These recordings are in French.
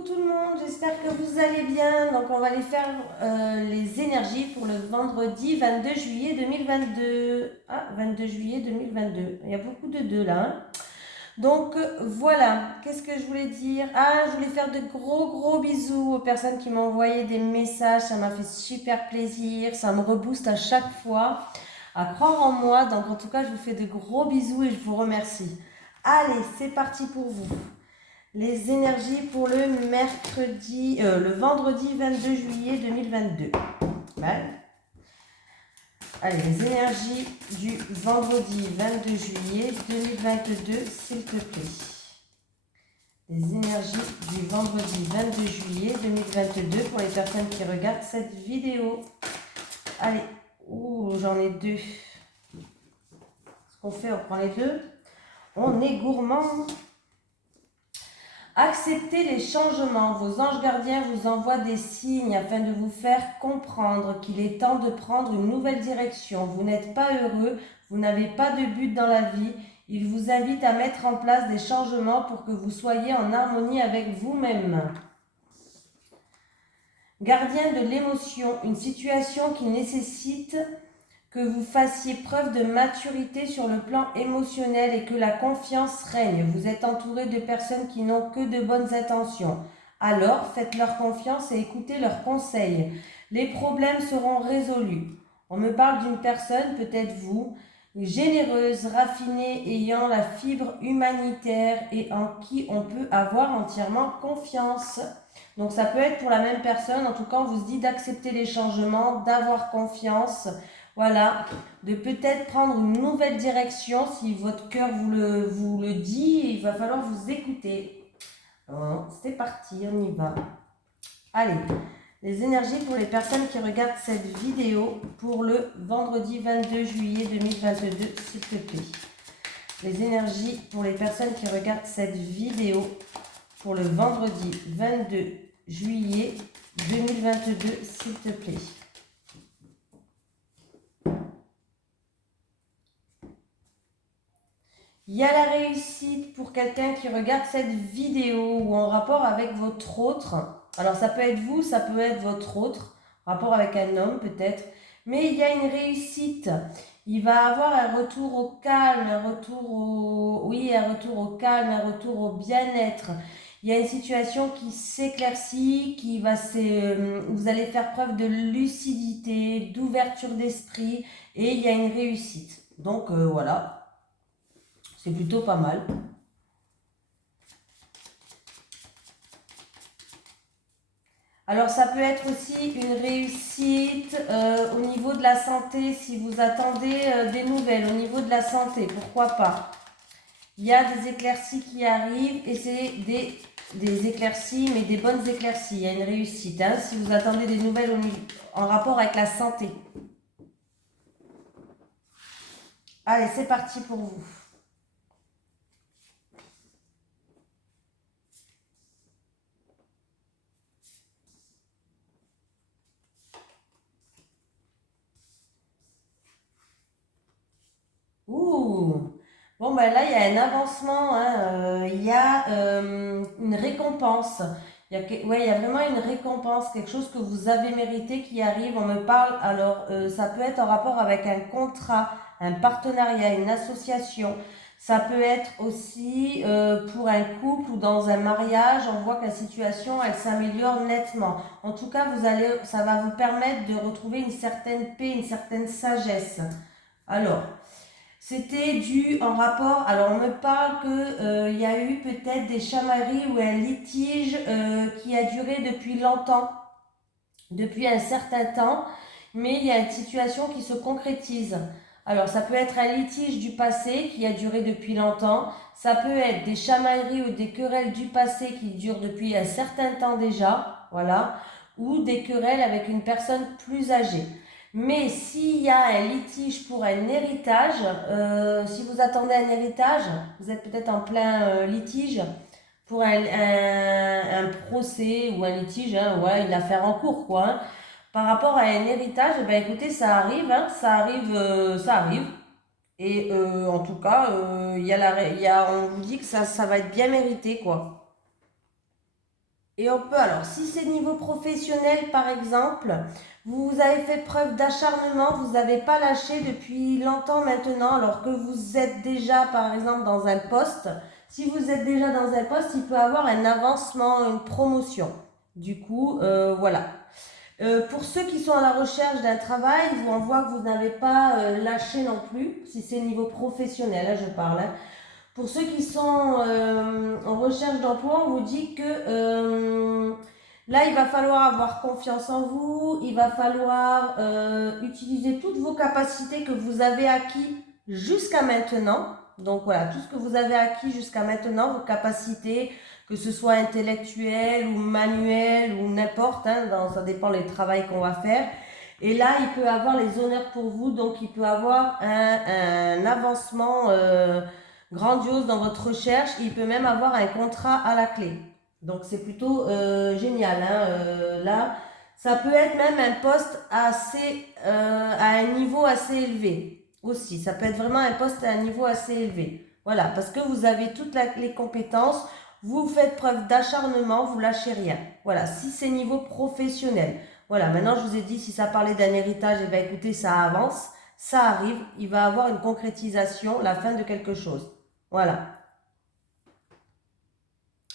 Coucou tout le monde, j'espère que vous allez bien. Donc on va aller faire les énergies pour le vendredi 22 juillet 2022. Ah, 22 juillet 2022. Il y a beaucoup de deux là. Hein. Donc voilà, qu'est-ce que je voulais dire? Ah, je voulais faire de gros bisous aux personnes qui m'ont envoyé des messages. Ça m'a fait super plaisir, ça me rebooste à chaque fois à croire en moi. Donc en tout cas, je vous fais de gros bisous et je vous remercie. Allez, c'est parti pour vous. Les énergies pour le vendredi 22 juillet 2022. Mal. Allez, les énergies du vendredi 22 juillet 2022, s'il te plaît. Les énergies du vendredi 22 juillet 2022 pour les personnes qui regardent cette vidéo. Allez, j'en ai deux. Ce qu'on fait, on prend les deux. On est gourmand. Acceptez les changements. Vos anges gardiens vous envoient des signes afin de vous faire comprendre qu'il est temps de prendre une nouvelle direction. Vous n'êtes pas heureux, vous n'avez pas de but dans la vie. Ils vous invitent à mettre en place des changements pour que vous soyez en harmonie avec vous-même. Gardien de l'émotion, une situation qui nécessite que vous fassiez preuve de maturité sur le plan émotionnel et que la confiance règne. Vous êtes entouré de personnes qui n'ont que de bonnes intentions. Alors, faites-leur confiance et écoutez leurs conseils. Les problèmes seront résolus. On me parle d'une personne, peut-être vous, généreuse, raffinée, ayant la fibre humanitaire et en qui on peut avoir entièrement confiance. Donc ça peut être pour la même personne, en tout cas on vous dit d'accepter les changements, d'avoir confiance. Voilà, de peut-être prendre une nouvelle direction si votre cœur vous le dit, il va falloir vous écouter. C'est parti, on y va. Allez, les énergies pour les personnes qui regardent cette vidéo pour le vendredi 22 juillet 2022, s'il te plaît. Les énergies pour les personnes qui regardent cette vidéo pour le vendredi 22 juillet 2022, s'il te plaît. Il y a la réussite pour quelqu'un qui regarde cette vidéo ou en rapport avec votre autre. Alors ça peut être vous, ça peut être votre autre, rapport avec un homme peut-être. Mais il y a une réussite. Il va avoir un retour au calme, un retour au calme, un retour au bien-être. Il y a une situation qui s'éclaircit, vous allez faire preuve de lucidité, d'ouverture d'esprit et il y a une réussite. Donc voilà. C'est plutôt pas mal. Alors ça peut être aussi une réussite au niveau de la santé, si vous attendez des nouvelles au niveau de la santé, pourquoi pas. Il y a des éclaircies qui arrivent et c'est des éclaircies, mais des bonnes éclaircies. Il y a une réussite, hein, si vous attendez des nouvelles en rapport avec la santé. Allez, c'est parti pour vous. Bon, ben là, il y a un avancement, hein, il y a une récompense. Il y a vraiment une récompense, quelque chose que vous avez mérité qui arrive. On me parle, alors ça peut être en rapport avec un contrat, un partenariat, une association. Ça peut être aussi pour un couple ou dans un mariage. On voit que la situation, elle s'améliore nettement. En tout cas, ça va vous permettre de retrouver une certaine paix, une certaine sagesse. Alors, c'était dû en rapport, alors on me parle qu'il y a eu peut-être des chamailleries ou un litige qui a duré depuis longtemps, depuis un certain temps, mais il y a une situation qui se concrétise. Alors ça peut être un litige du passé qui a duré depuis longtemps, ça peut être des chamailleries ou des querelles du passé qui durent depuis un certain temps déjà, voilà, ou des querelles avec une personne plus âgée. Mais s'il y a un litige pour un héritage, si vous attendez un héritage, vous êtes peut-être en plein litige pour un procès ou un litige, hein, voilà, une affaire en cours, quoi. Hein. Par rapport à un héritage, eh ben, écoutez, ça arrive, hein, ça arrive. Et en tout cas, on vous dit que ça va être bien mérité, quoi. Et on peut, alors, si c'est niveau professionnel, par exemple, vous avez fait preuve d'acharnement, vous n'avez pas lâché depuis longtemps maintenant, alors que vous êtes déjà, par exemple, dans un poste. Si vous êtes déjà dans un poste, il peut avoir un avancement, une promotion. Du coup, voilà. Pour ceux qui sont à la recherche d'un travail, on voit que vous n'avez pas lâché non plus, si c'est niveau professionnel, là je parle, hein. Pour ceux qui sont en recherche d'emploi, on vous dit que là, il va falloir avoir confiance en vous, il va falloir utiliser toutes vos capacités que vous avez acquis jusqu'à maintenant. Donc voilà, tout ce que vous avez acquis jusqu'à maintenant, vos capacités, que ce soit intellectuelles ou manuelles ou n'importe, hein, ça dépend des travaux qu'on va faire. Et là, il peut avoir les honneurs pour vous, donc il peut avoir un avancement grandiose dans votre recherche. Il peut même avoir un contrat à la clé. Donc c'est plutôt génial, hein. Là, ça peut être même un poste assez, à un niveau assez élevé aussi. Ça peut être vraiment un poste à un niveau assez élevé. Voilà, parce que vous avez toutes les compétences, vous faites preuve d'acharnement, vous lâchez rien. Voilà, si c'est niveau professionnel. Voilà, maintenant je vous ai dit, si ça parlait d'un héritage, et bien écoutez, ça avance, ça arrive, il va avoir une concrétisation, la fin de quelque chose. Voilà.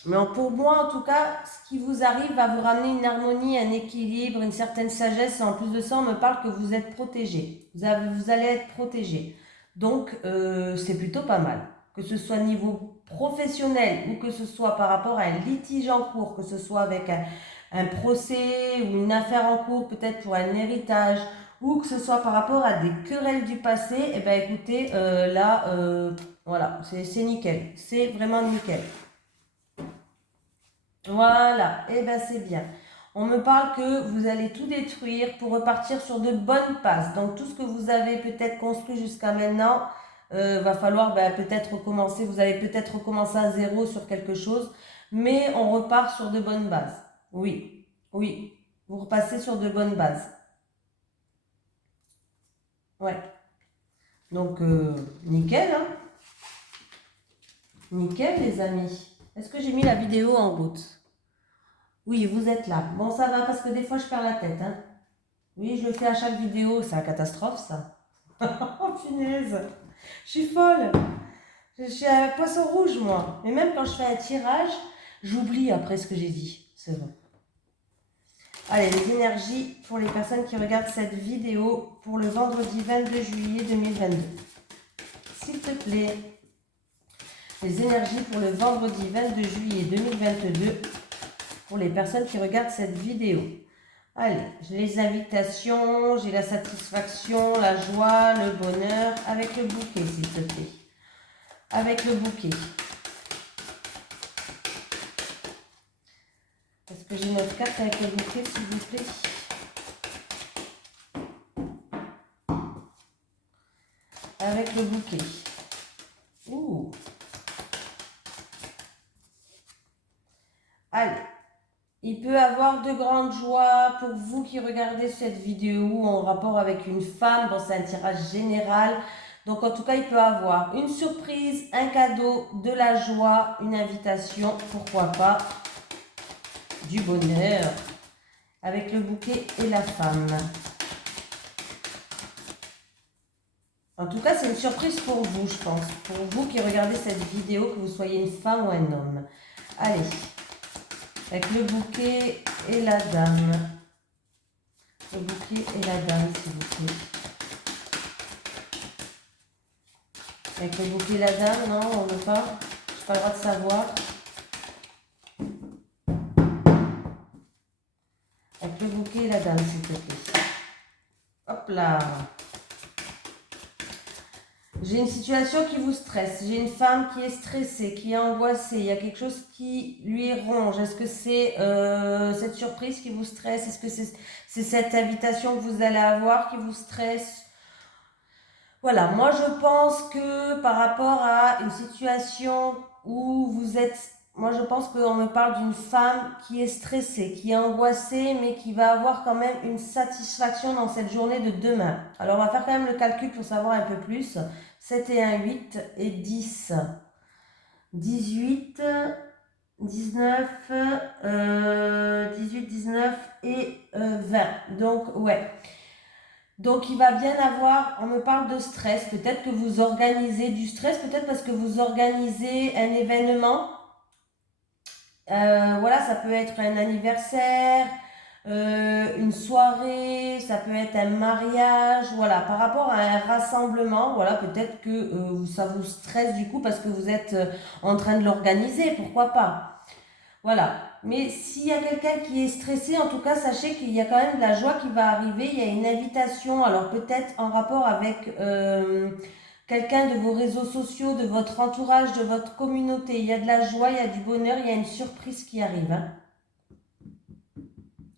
Mais pour moi, en tout cas, ce qui vous arrive va vous ramener une harmonie, un équilibre, une certaine sagesse. Et en plus de ça, on me parle que vous êtes protégé. Vous allez être protégé. Donc, c'est plutôt pas mal. Que ce soit niveau professionnel ou que ce soit par rapport à un litige en cours, que ce soit avec un procès ou une affaire en cours, peut-être pour un héritage, ou que ce soit par rapport à des querelles du passé, eh bien écoutez, là, voilà, c'est nickel. C'est vraiment nickel. Voilà, et ben c'est bien. On me parle que vous allez tout détruire pour repartir sur de bonnes bases. Donc tout ce que vous avez peut-être construit jusqu'à maintenant, va falloir peut-être recommencer. Vous allez peut-être recommencer à zéro sur quelque chose, mais on repart sur de bonnes bases. Oui, oui, vous repassez sur de bonnes bases. Ouais. Donc nickel, hein? Nickel les amis. Est-ce que j'ai mis la vidéo en route? Oui, vous êtes là. Bon, ça va parce que des fois je perds la tête, hein. Oui, je le fais à chaque vidéo, c'est la catastrophe ça. Oh punaise, je suis folle. Je suis un poisson rouge moi. Mais même quand je fais un tirage, j'oublie après ce que j'ai dit. C'est bon. Allez, les énergies pour les personnes qui regardent cette vidéo pour le vendredi 22 juillet 2022. S'il te plaît. Les énergies pour le vendredi 22 juillet 2022 pour les personnes qui regardent cette vidéo. Allez, j'ai les invitations, j'ai la satisfaction, la joie, le bonheur, avec le bouquet, s'il te plaît. Avec le bouquet. Est-ce que j'ai notre carte avec le bouquet, s'il vous plaît? Avec le bouquet. Ouh. Allez. Il peut avoir de grandes joies pour vous qui regardez cette vidéo en rapport avec une femme. Bon, c'est un tirage général. Donc, en tout cas, il peut avoir une surprise, un cadeau, de la joie, une invitation, pourquoi pas, du bonheur, avec le bouquet et la femme. En tout cas, c'est une surprise pour vous, je pense. Pour vous qui regardez cette vidéo, que vous soyez une femme ou un homme. Allez. Avec le bouquet et la dame. Le bouquet et la dame, s'il vous plaît. Avec le bouquet et la dame, non, on ne veut pas. Je n'ai pas le droit de savoir. Avec le bouquet et la dame, s'il te plaît. Hop là. J'ai une situation qui vous stresse. J'ai une femme qui est stressée, qui est angoissée. Il y a quelque chose qui lui ronge. Est-ce que c'est cette surprise qui vous stresse? Est-ce que c'est cette invitation que vous allez avoir qui vous stresse? Voilà, moi je pense que par rapport à une situation où vous êtes... Moi je pense qu'on me parle d'une femme qui est stressée, qui est angoissée, mais qui va avoir quand même une satisfaction dans cette journée de demain. Alors on va faire quand même le calcul pour savoir un peu plus. 7 et 1, 8 et 10. 18 19, 18, 19 et 20. Donc, ouais. Donc, il va bien avoir, on me parle de stress. Peut-être que vous organisez du stress, peut-être parce que vous organisez un événement. Voilà, ça peut être un anniversaire, une soirée, ça peut être un mariage, voilà, par rapport à un rassemblement, voilà, peut-être que ça vous stresse du coup parce que vous êtes en train de l'organiser, pourquoi pas. Voilà. Mais s'il y a quelqu'un qui est stressé, en tout cas, sachez qu'il y a quand même de la joie qui va arriver. Il y a une invitation, alors peut-être en rapport avec quelqu'un de vos réseaux sociaux, de votre entourage, de votre communauté. Il y a de la joie, il y a du bonheur, il y a une surprise qui arrive, hein.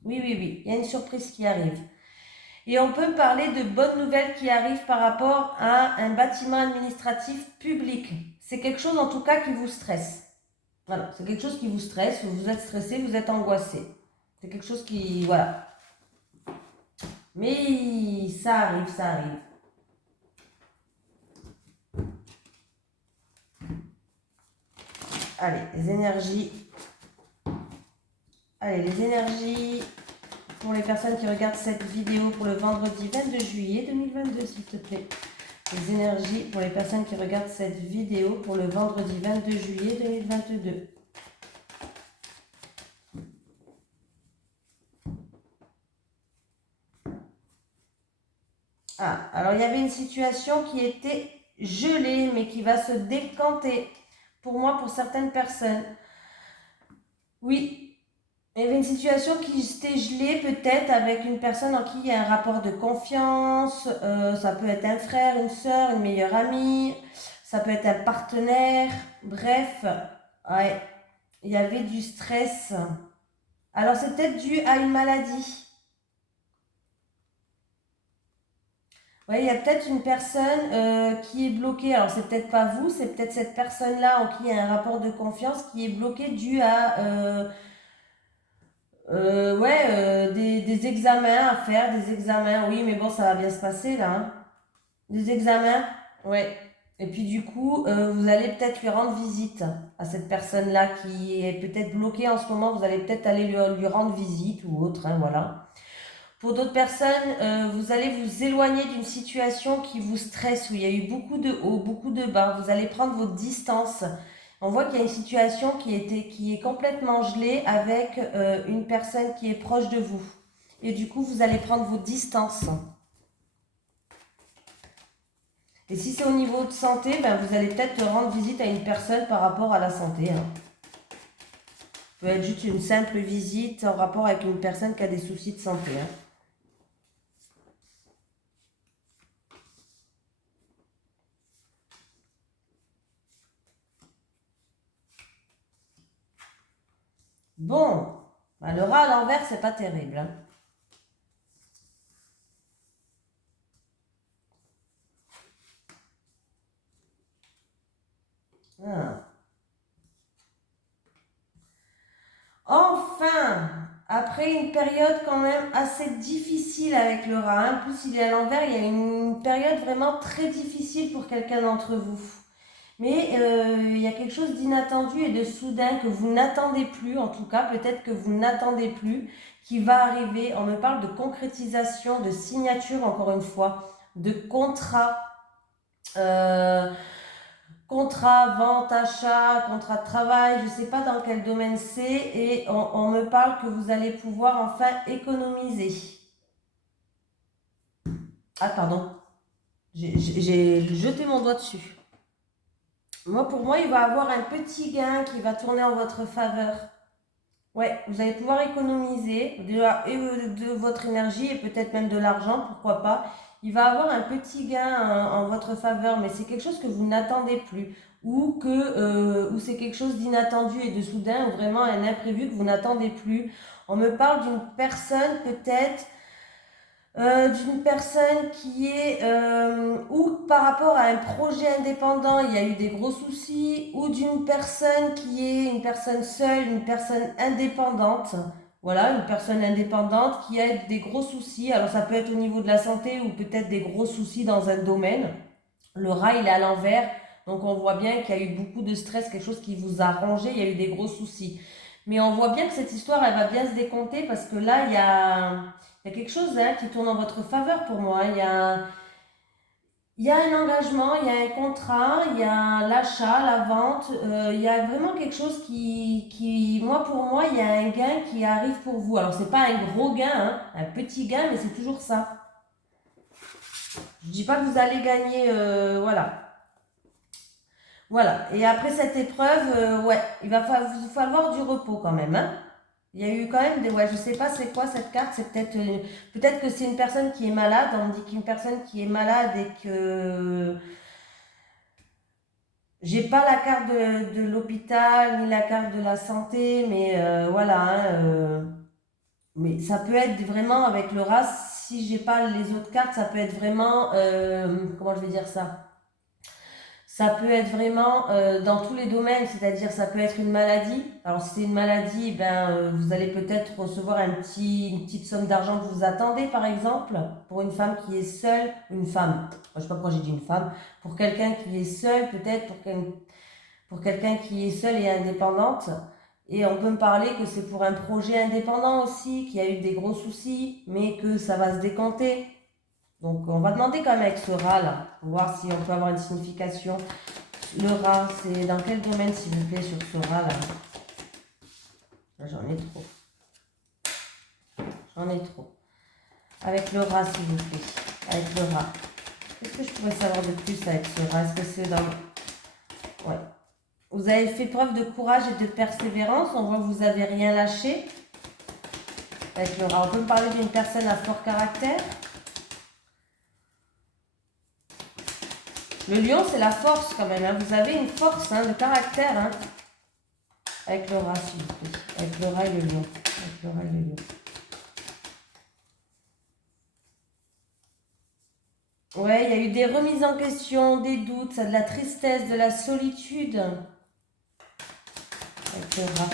Oui, oui, oui, il y a une surprise qui arrive. Et on peut parler de bonnes nouvelles qui arrivent par rapport à un bâtiment administratif public. C'est quelque chose en tout cas qui vous stresse. Voilà, c'est quelque chose qui vous stresse, vous êtes stressé, vous êtes angoissé. C'est quelque chose qui... Voilà. Mais ça arrive, ça arrive. Allez, les énergies. Allez, les énergies pour les personnes qui regardent cette vidéo pour le vendredi 22 juillet 2022, s'il te plaît. Les énergies pour les personnes qui regardent cette vidéo pour le vendredi 22 juillet 2022. Ah, alors il y avait une situation qui était gelée, mais qui va se décanter. Pour moi, pour certaines personnes. Oui, il y avait une situation qui était gelée peut-être avec une personne en qui il y a un rapport de confiance. Ça peut être un frère, une soeur, une meilleure amie. Ça peut être un partenaire. Bref, ouais, il y avait du stress. Alors c'est peut-être dû à une maladie. Oui, il y a peut-être une personne qui est bloquée. Alors, c'est peut-être pas vous, c'est peut-être cette personne-là en qui il y a un rapport de confiance qui est bloqué dû à ouais, des examens à faire, des examens. Oui, mais bon, ça va bien se passer là, hein. Des examens, ouais. Et puis du coup, vous allez peut-être lui rendre visite à cette personne-là qui est peut-être bloquée en ce moment. Vous allez peut-être aller lui rendre visite ou autre, hein, voilà. Pour d'autres personnes, vous allez vous éloigner d'une situation qui vous stresse, où il y a eu beaucoup de hauts, beaucoup de bas. Vous allez prendre votre distance. On voit qu'il y a une situation qui est complètement gelée avec une personne qui est proche de vous. Et du coup, vous allez prendre vos distances. Et si c'est au niveau de santé, ben vous allez peut-être rendre visite à une personne par rapport à la santé, hein. Ça peut être juste une simple visite en rapport avec une personne qui a des soucis de santé, hein. Bon, ben, le rat à l'envers, c'est pas terrible, hein. Ah. Enfin, après une période quand même assez difficile avec le rat, hein, en plus il est à l'envers, il y a une période vraiment très difficile pour quelqu'un d'entre vous. Mais il y a quelque chose d'inattendu et de soudain que vous n'attendez plus, en tout cas peut-être que vous n'attendez plus, qui va arriver. On me parle de concrétisation, de signature encore une fois, de contrat. Euh, Contrat, vente, achat, contrat de travail, je ne sais pas dans quel domaine c'est, et on me parle que vous allez pouvoir enfin économiser. Ah, pardon, j'ai jeté mon doigt dessus. Moi, pour moi, il va y avoir un petit gain qui va tourner en votre faveur. Ouais, vous allez pouvoir économiser de votre énergie et peut-être même de l'argent, pourquoi pas. Il va avoir un petit gain en votre faveur, mais c'est quelque chose que vous n'attendez plus ou c'est quelque chose d'inattendu et de soudain ou vraiment un imprévu que vous n'attendez plus. On me parle d'une personne qui est ou par rapport à un projet indépendant, il y a eu des gros soucis, ou d'une personne qui est une personne seule, une personne indépendante. Voilà, une personne indépendante qui a des gros soucis. Alors ça peut être au niveau de la santé ou peut-être des gros soucis dans un domaine. Le rat, il est à l'envers. Donc on voit bien qu'il y a eu beaucoup de stress, quelque chose qui vous a rongé, il y a eu des gros soucis. Mais on voit bien que cette histoire, elle va bien se décompter parce que là, il y a quelque chose hein, qui tourne en votre faveur pour moi. Il y a un engagement, il y a un contrat, il y a l'achat, la vente. Il y a vraiment quelque chose moi, pour moi, il y a un gain qui arrive pour vous. Alors, c'est pas un gros gain, hein, un petit gain, mais c'est toujours ça. Je dis pas que vous allez gagner, voilà. Voilà. Et après cette épreuve, ouais, il va vous falloir du repos quand même, hein. Il y a eu quand même des... Ouais, je sais pas c'est quoi cette carte, c'est peut-être... peut-être que c'est une personne qui est malade, on me dit qu'une personne qui est malade et que... J'ai pas la carte de l'hôpital, ni la carte de la santé, mais voilà, hein, mais ça peut être vraiment avec le ras, si j'ai pas les autres cartes, ça peut être vraiment... comment je vais dire ça? Ça peut être vraiment dans tous les domaines, c'est-à-dire ça peut être une maladie. Alors si c'est une maladie, ben, vous allez peut-être recevoir une petite somme d'argent que vous attendez, par exemple, pour une femme qui est seule, une femme, je sais pas pourquoi j'ai dit une femme, pour quelqu'un qui est seul, peut-être pour quelqu'un qui est seul et indépendante. Et on peut me parler que c'est pour un projet indépendant aussi, qu'il y a eu des gros soucis, mais que ça va se décanter. Donc on va demander quand même avec ce rat là, pour voir si on peut avoir une signification. Le rat, c'est dans quel domaine s'il vous plaît sur ce rat là? Là j'en ai trop. J'en ai trop. Avec le rat s'il vous plaît. Avec le rat. Qu'est-ce que je pourrais savoir de plus avec ce rat? Est-ce que c'est dans... Ouais. Vous avez fait preuve de courage et de persévérance. On voit que vous n'avez rien lâché. Avec le rat. On peut me parler d'une personne à fort caractère. Le lion, c'est la force quand même. Hein. Vous avez une force hein, de caractère. Hein. Avec le rat, s'il vous plaît. Avec le rat et le lion. Avec le rat et le lion. Ouais, il y a eu des remises en question, des doutes, ça, de la tristesse, de la solitude. Avec le rat.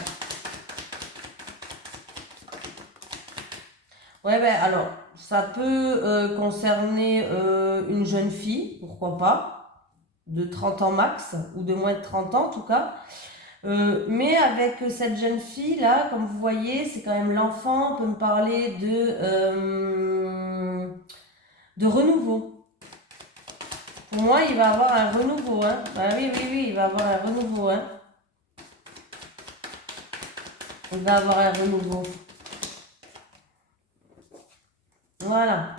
Ouais, ben alors, ça peut concerner une jeune fille, pourquoi pas, de 30 ans max, ou de moins de 30 ans en tout cas. Mais avec cette jeune fille là, comme vous voyez, c'est quand même l'enfant, on peut me parler de renouveau. Pour moi, il va avoir un renouveau. Hein. Bah oui, oui, oui, il va avoir un renouveau. Hein. Il va avoir un renouveau. Voilà.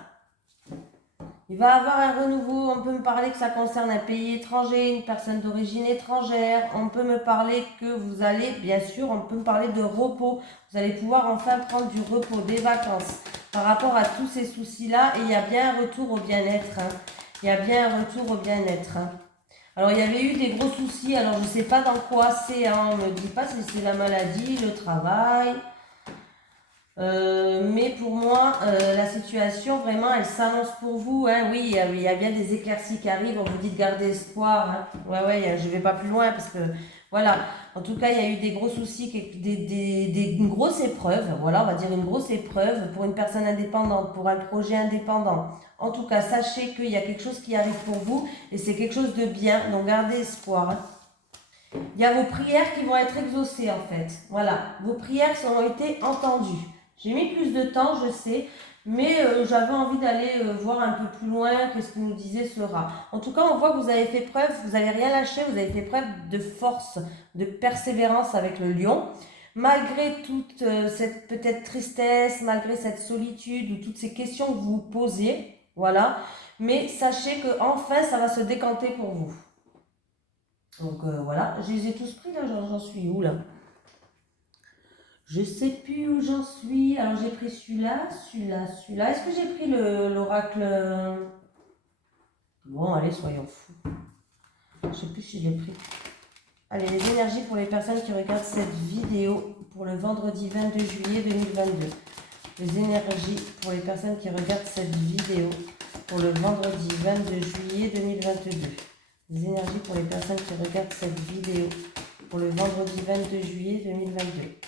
Il va avoir un renouveau, on peut me parler que ça concerne un pays étranger, une personne d'origine étrangère, on peut me parler que vous allez, bien sûr, on peut me parler de repos, vous allez pouvoir enfin prendre du repos, des vacances, par rapport à tous ces soucis-là, et il y a bien un retour au bien-être, hein. Il y a bien un retour au bien-être. Hein. Alors il y avait eu des gros soucis, alors je ne sais pas dans quoi c'est, hein, on ne me dit pas si c'est la maladie, le travail... mais pour moi, la situation, vraiment, elle s'annonce pour vous. Hein. Oui, il y a bien des éclaircies qui arrivent. On vous dit de garder espoir. Hein. Ouais, ouais, je vais pas plus loin parce que, voilà. En tout cas, il y a eu des gros soucis, une grosse épreuve. Voilà, on va dire une grosse épreuve pour une personne indépendante, pour un projet indépendant. En tout cas, sachez qu'il y a quelque chose qui arrive pour vous et c'est quelque chose de bien. Donc, gardez espoir. Hein. Il y a vos prières qui vont être exaucées, en fait. Voilà, vos prières ont été entendues. J'ai mis plus de temps, je sais, mais j'avais envie d'aller voir un peu plus loin que ce que nous disait ce rat. En tout cas, on voit que vous avez fait preuve, vous n'avez rien lâché, vous avez fait preuve de force, de persévérance avec le lion. Malgré toute cette peut-être tristesse, malgré cette solitude ou toutes ces questions que vous vous posez, voilà. Mais sachez que enfin, ça va se décanter pour vous. Donc voilà, je les ai tous pris là, j'en suis où là? Je sais plus où j'en suis. Alors j'ai pris celui-là, celui-là, celui-là. Est-ce que j'ai pris l'oracle? Bon, allez, soyons fous. Je sais plus si je l'ai pris. Allez, les énergies pour les personnes qui regardent cette vidéo pour le vendredi 22 juillet 2022. Les énergies pour les personnes qui regardent cette vidéo pour le vendredi 22 juillet 2022. Les énergies pour les personnes qui regardent cette vidéo pour le vendredi 22 juillet 2022.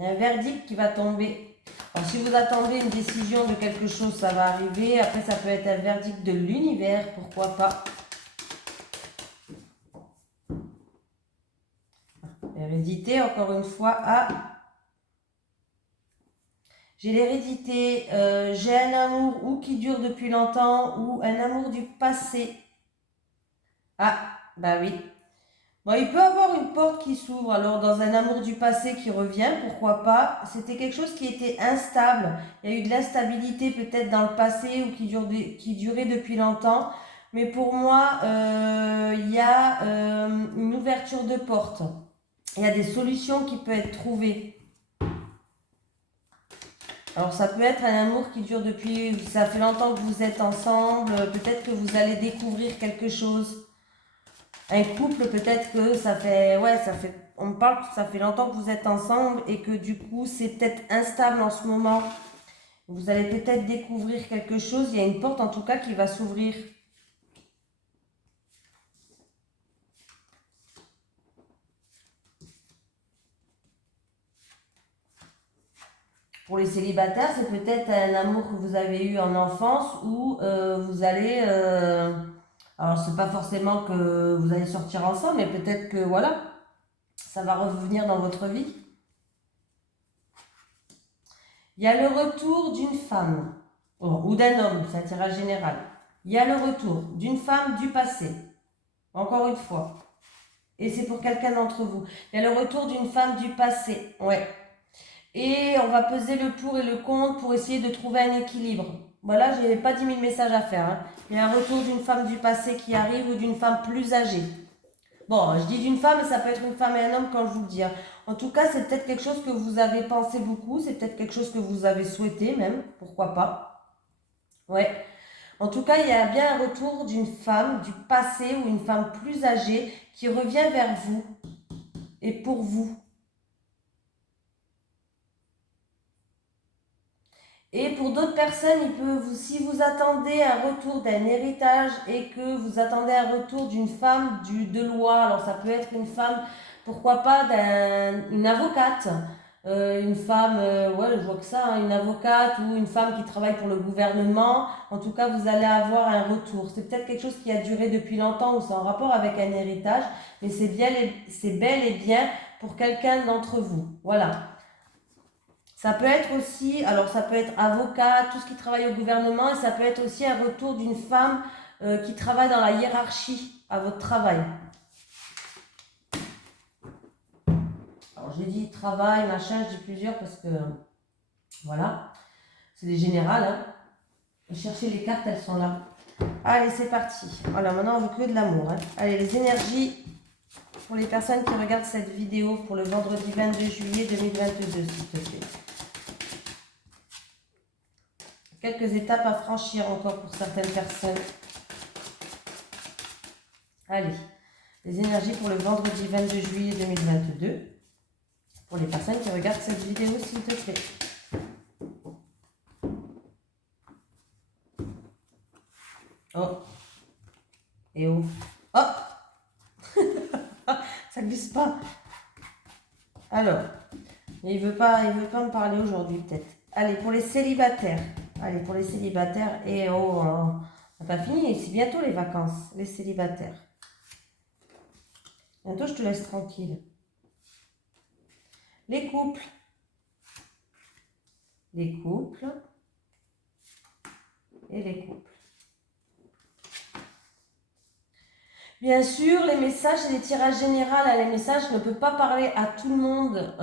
Il y a un verdict qui va tomber. Alors, si vous attendez une décision de quelque chose, ça va arriver. Après, ça peut être un verdict de l'univers, pourquoi pas. L'hérédité, encore une fois. Ah, j'ai l'hérédité. J'ai un amour ou qui dure depuis longtemps ou un amour du passé. Ah, bah oui. Bon, il peut avoir une porte qui s'ouvre, alors dans un amour du passé qui revient, pourquoi pas. C'était quelque chose qui était instable. Il y a eu de l'instabilité peut-être dans le passé ou qui durait depuis longtemps. Mais pour moi, il y a une ouverture de porte. Il y a des solutions qui peuvent être trouvées. Alors ça peut être un amour qui dure depuis, ça fait longtemps que vous êtes ensemble, peut-être que vous allez découvrir quelque chose. Un couple, peut-être que on me parle que ça fait longtemps que vous êtes ensemble et que du coup, c'est peut-être instable en ce moment. Vous allez peut-être découvrir quelque chose. Il y a une porte en tout cas qui va s'ouvrir. Pour les célibataires, c'est peut-être un amour que vous avez eu en enfance où vous allez... alors, c'est pas forcément que vous allez sortir ensemble, mais peut-être que voilà, ça va revenir dans votre vie. Il y a le retour d'une femme, ou d'un homme, c'est un tirage général. Il y a le retour d'une femme du passé, encore une fois. Et c'est pour quelqu'un d'entre vous. Il y a le retour d'une femme du passé, ouais. Et on va peser le pour et le contre pour essayer de trouver un équilibre. Voilà, je n'ai pas 10 000 messages à faire. Hein. Il y a un retour d'une femme du passé qui arrive ou d'une femme plus âgée. Bon, je dis d'une femme, mais ça peut être une femme et un homme quand je vous le dis. Hein. En tout cas, c'est peut-être quelque chose que vous avez pensé beaucoup, c'est peut-être quelque chose que vous avez souhaité même, pourquoi pas. Ouais. En tout cas, il y a bien un retour d'une femme du passé ou une femme plus âgée qui revient vers vous et pour vous. Et pour d'autres personnes, si vous attendez un retour d'un héritage et que vous attendez un retour d'une femme de loi, alors ça peut être une femme, pourquoi pas, une avocate, une femme, ouais, je vois que ça, hein, une avocate ou une femme qui travaille pour le gouvernement. En tout cas, vous allez avoir un retour. C'est peut-être quelque chose qui a duré depuis longtemps ou c'est en rapport avec un héritage, mais c'est bel et bien pour quelqu'un d'entre vous. Voilà. Ça peut être aussi, alors ça peut être avocat, tout ce qui travaille au gouvernement, et ça peut être aussi un retour d'une femme qui travaille dans la hiérarchie à votre travail. Alors j'ai dit travail, machin, je dis plusieurs parce que, voilà, c'est des générales. Hein. Cherchez les cartes, elles sont là. Allez, c'est parti. Voilà, maintenant on veut que de l'amour. Hein. Allez, les énergies pour les personnes qui regardent cette vidéo pour le vendredi 22 juillet 2022, s'il te plaît. Quelques étapes à franchir encore pour certaines personnes. Allez, les énergies pour le vendredi 22 juillet 2022. Pour les personnes qui regardent cette vidéo, s'il te plaît. Oh. Et oh. Oh. Ça glisse pas. Alors, il veut pas me parler aujourd'hui peut-être. Allez, pour les célibataires. Allez, pour les célibataires. Et oh, on n'a pas fini. C'est bientôt les vacances, les célibataires. Bientôt, je te laisse tranquille. Les couples. Les couples. Et les couples. Bien sûr, les messages, c'est des tirages généraux. Les messages ne peuvent pas parler à tout le monde.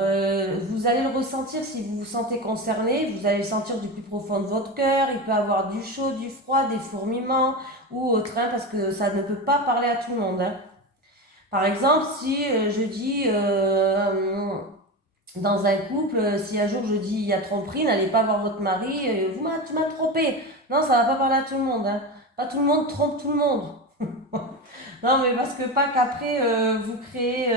Vous allez le ressentir si vous vous sentez concerné. Vous allez le sentir du plus profond de votre cœur. Il peut y avoir du chaud, du froid, des fourmillements ou autre, hein, parce que ça ne peut pas parler à tout le monde. Hein. Par exemple, si je dis dans un couple, si un jour je dis il y a tromperie, n'allez pas voir votre mari, tu m'as trompé. Non, ça va pas parler à tout le monde. Hein. Pas tout le monde trompe tout le monde. Non, mais parce que pas qu'après vous créez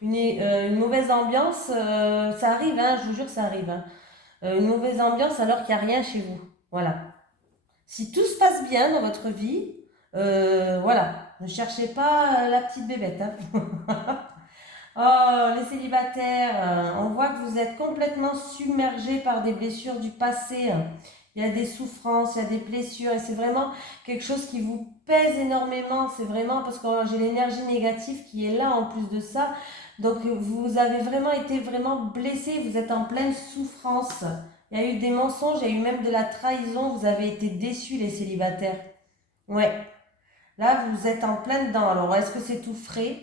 une mauvaise ambiance, ça arrive, hein, je vous jure, ça arrive. Hein. Une mauvaise ambiance alors qu'il n'y a rien chez vous. Voilà. Si tout se passe bien dans votre vie, voilà, ne cherchez pas la petite bébête. Hein. Oh, les célibataires, on voit que vous êtes complètement submergés par des blessures du passé. Il y a des souffrances, il y a des blessures et c'est vraiment quelque chose qui vous pèse énormément. C'est vraiment parce que j'ai l'énergie négative qui est là en plus de ça. Donc vous avez vraiment été vraiment blessés, vous êtes en pleine souffrance. Il y a eu des mensonges, il y a eu même de la trahison, vous avez été déçus les célibataires. Ouais, là vous êtes en plein dedans. Alors est-ce que c'est tout frais?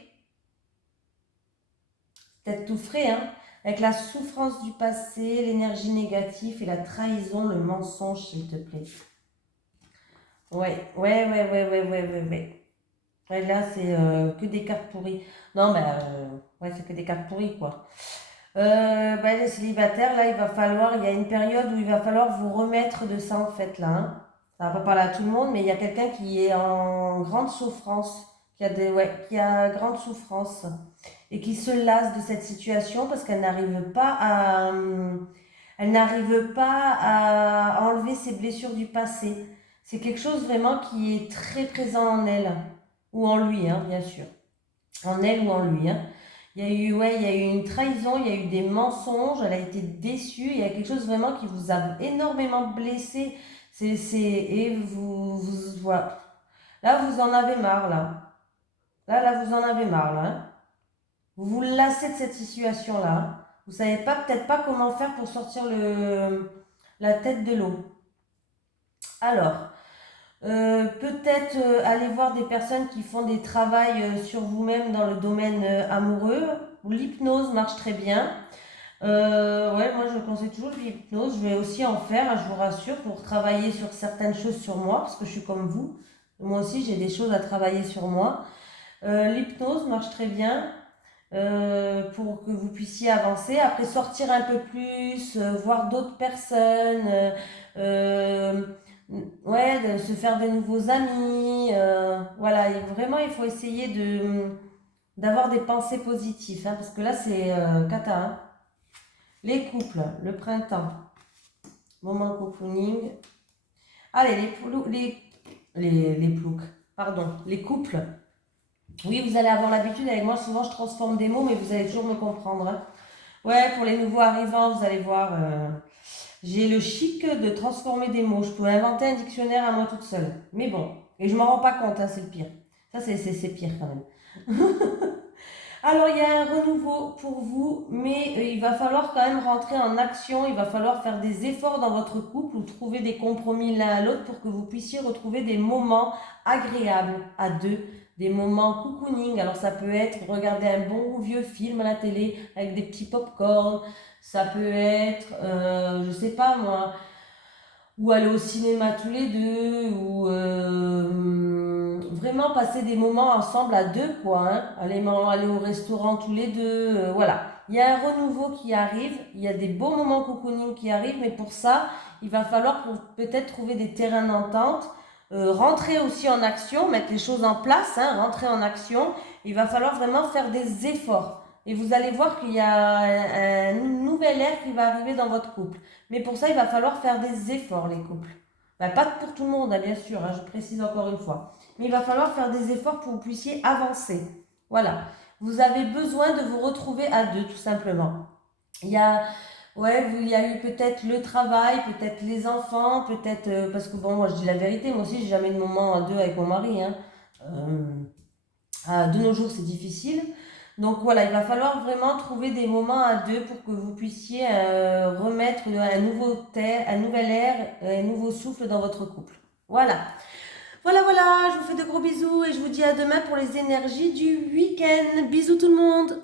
Peut-être tout frais, hein? Avec la souffrance du passé, l'énergie négative et la trahison, le mensonge, s'il te plaît. Ouais, ouais, ouais, ouais, ouais, ouais, ouais, ouais. Ouais, là, c'est que des cartes pourries. Non, mais ouais, c'est que des cartes pourries, quoi. Bah, les célibataires, là, il y a une période où il va falloir vous remettre de ça, en fait, là, hein. Ça va pas parler à tout le monde, mais il y a quelqu'un qui est en grande souffrance, qui a grande souffrance et qui se lasse de cette situation parce elle n'arrive pas à enlever ses blessures du passé. C'est quelque chose vraiment qui est très présent en elle, ou en lui, hein, bien sûr. En elle ou en lui, hein. Il y a eu une trahison, il y a eu des mensonges, elle a été déçue, il y a quelque chose vraiment qui vous a énormément blessé. Et voilà. Là, vous en avez marre, là. Là, vous en avez marre, là, hein. Vous vous lassez de cette situation-là. Vous savez pas, peut-être pas comment faire pour sortir la tête de l'eau. Alors, peut-être aller voir des personnes qui font des travails sur vous-même dans le domaine amoureux. L'hypnose marche très bien. Ouais, moi je conseille toujours l'hypnose. Je vais aussi en faire, hein, je vous rassure, pour travailler sur certaines choses sur moi, parce que je suis comme vous. Moi aussi, j'ai des choses à travailler sur moi. L'hypnose marche très bien. Pour que vous puissiez avancer. Après, sortir un peu plus, voir d'autres personnes, euh, ouais, de se faire de nouveaux amis. Voilà, et vraiment, il faut essayer d'avoir des pensées positives, hein, parce que là, c'est cata, hein. Les couples, le printemps, moment cocooning. Allez, les ploucs, pardon, les couples. Oui, vous allez avoir l'habitude avec moi, souvent je transforme des mots, mais vous allez toujours me comprendre, hein. Ouais, pour les nouveaux arrivants, vous allez voir, j'ai le chic de transformer des mots. Je peux inventer un dictionnaire à moi toute seule. Mais bon, et je m'en rends pas compte, hein, c'est le pire. Ça, c'est pire quand même. Alors, il y a un renouveau pour vous, mais il va falloir quand même rentrer en action. Il va falloir faire des efforts dans votre couple ou trouver des compromis l'un à l'autre pour que vous puissiez retrouver des moments agréables à deux, des moments cocooning. Alors, ça peut être regarder un bon vieux film à la télé avec des petits pop-corn. Ça peut être, je sais pas moi, ou aller au cinéma tous les deux, ou vraiment passer des moments ensemble à deux, quoi, hein. Aller au restaurant tous les deux, voilà. Il y a un renouveau qui arrive, il y a des beaux moments cocooning qui arrivent, mais pour ça, il va falloir peut-être trouver des terrains d'entente, rentrer aussi en action, mettre les choses en place, hein, rentrer en action. Il va falloir vraiment faire des efforts. Et vous allez voir qu'il y a un nouvel ère qui va arriver dans votre couple. Mais pour ça, il va falloir faire des efforts, les couples. Ben, pas pour tout le monde, hein, bien sûr, hein, je précise encore une fois. Mais il va falloir faire des efforts pour que vous puissiez avancer. Voilà. Vous avez besoin de vous retrouver à deux, tout simplement. Il y a, ouais, il y a eu peut-être le travail, peut-être les enfants, peut-être... parce que bon, moi je dis la vérité, moi aussi j'ai jamais de moment à deux avec mon mari, hein. De nos jours, c'est difficile. Donc voilà, il va falloir vraiment trouver des moments à deux pour que vous puissiez remettre un nouvel air, un nouveau souffle dans votre couple. Voilà. Voilà, voilà, je vous fais de gros bisous et je vous dis à demain pour les énergies du week-end. Bisous tout le monde.